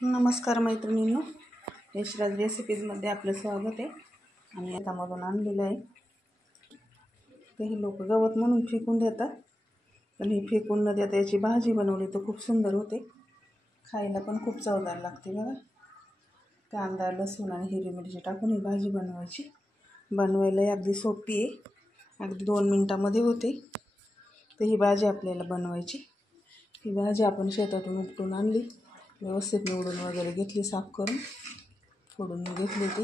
नमस्कार मैत्रिणींनो, यशराज रेसिपीजमध्ये आपलं स्वागत आहे. आणि यामधून आणलेलं आहे. काही लोक गवत म्हणून फेकून देतात, पण ही फेकून न देता याची भाजी बनवली तर खूप सुंदर होते. खायला पण खूप चवदार लागते बघा. कांदा, लसूण आणि हिरवी मिरची टाकून ही भाजी बनवायची. बनवायला अगदी सोपी आहे, अगदी 2 मिनिटामध्ये होते. तर ही भाजी आपल्याला बनवायची. ही भाजी आपण शेतातून उपटून आणली, व्यवस्थित निवडून वगैरे घेतली, साफ करून फोडून घेतली ती.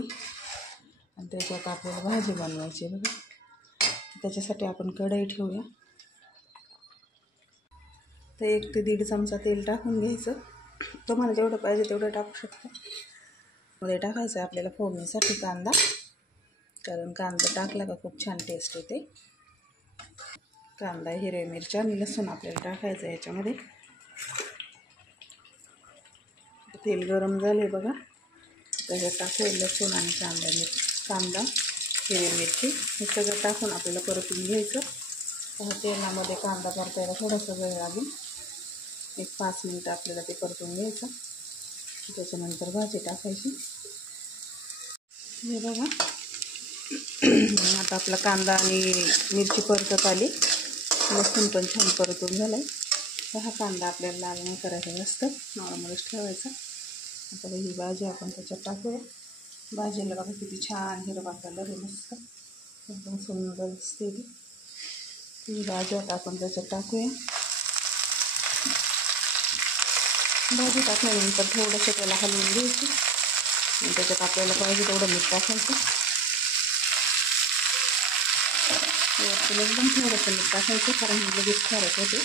आणि त्याच्यात आपल्याला भाजी बनवायची बघा. त्याच्यासाठी आपण कढई ठेवूया. तर 1 ते 1.5 चमचा तेल टाकून घ्यायचं. तुम्हाला जेवढं पाहिजे तेवढं टाकू शकता. मध्ये टाकायचं आहे आपल्याला फोडणीसाठी कांदा, कारण कांदा टाकला का खूप छान टेस्ट येते. कांदा, हिरवी मिरची आणि लसूण आपल्याला टाकायचं याच्यामध्ये. तेल गरम झाले बघा, त्याच्यात टाकूया लसूण आणि कांदा, हिरवी मिरची हे सगळं टाकून आपल्याला परतून घ्यायचं. तेलामध्ये कांदा परतायला थोडासा वेळ लागेल. 1-5 मिनटं आपल्याला ते परतून घ्यायचं. त्याच्यानंतर भाजी टाकायची. हे बघा, आता आपला कांदा आणि मिरची परतत आली, लसूण पण छान परतून झालं आहे. तर हा कांदा आपल्याला लाल नाही करायचा, जास्त नॉर्मलच ठेवायचा. आता ही भाजी आपण त्याच्यात टाकूया. भाजीला बघा किती छान हिरवा कलर आहे, मस्त एकदम सुंदर दिसते ती भाजी. आता आपण त्याच्यात टाकूया. भाजी टाकल्यानंतर थोडंसं त्याला हलवून घ्यायचं. आणि त्याच्यात आपल्याला पाहिजे तेवढं मीठ टाकायचं. एकदम थोडंसं मीठ टाकायचं, कारण हे लगेच खारट होते.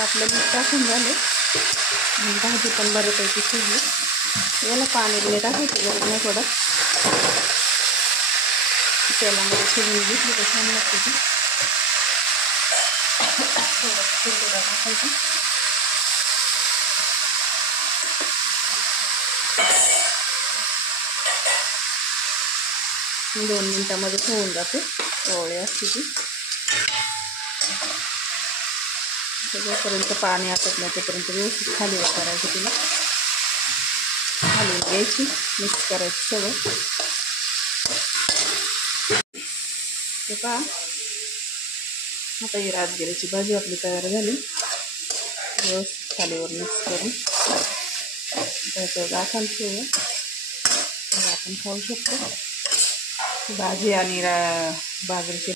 आपलं मीठ टाकून झाले आणि भाजी पण बऱ्यापैकी शिजली. याला पाणी बिणी टाकायची गरज नाही पडत. तेलामध्ये शिजून घेतली तर छान लागते ती. थोडंसं शिजून टाकायचं. 2 मिनिटामध्ये होऊन जाते. ओळी असते ती. जोपर्यंत पाणी आटत नाही तोपर्यंत व्यवस्थित खाली करायचं. तिला खाली घ्यायची, मिक्स करायचं सगळं. ते पहा, आता ही राजगिरीची भाजी आपली तयार झाली. व्यवस्थित खालीवर मिक्स करून त्याचं झाकण ठेवूया. आपण खाऊ शकतो. भाजी आणि बाजरीची